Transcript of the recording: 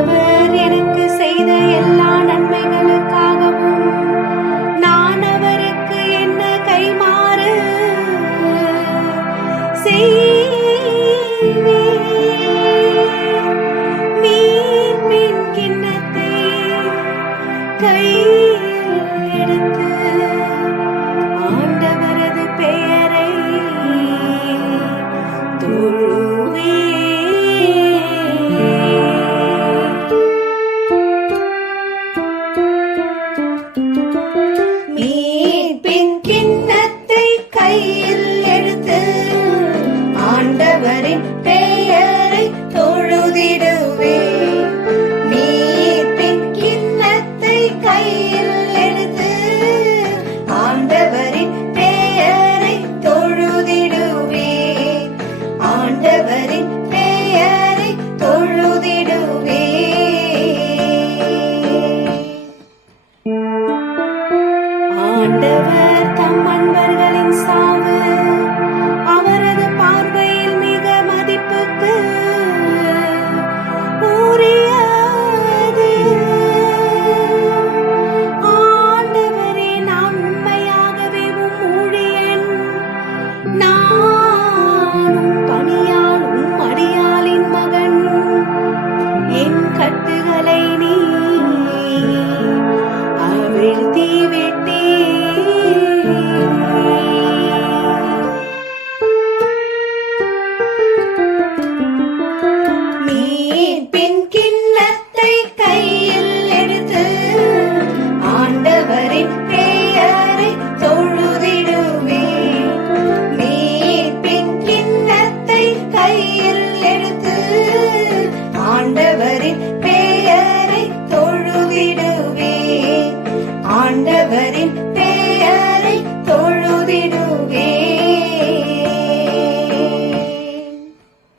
ஆண்டவர் எனக்கு செய்த எல்லா நன்மைகளுக்காகவும் நான் அவருக்கு என்ன கைமாறு நீர் மின் கிண்ணத்தை கையில் எடுத்து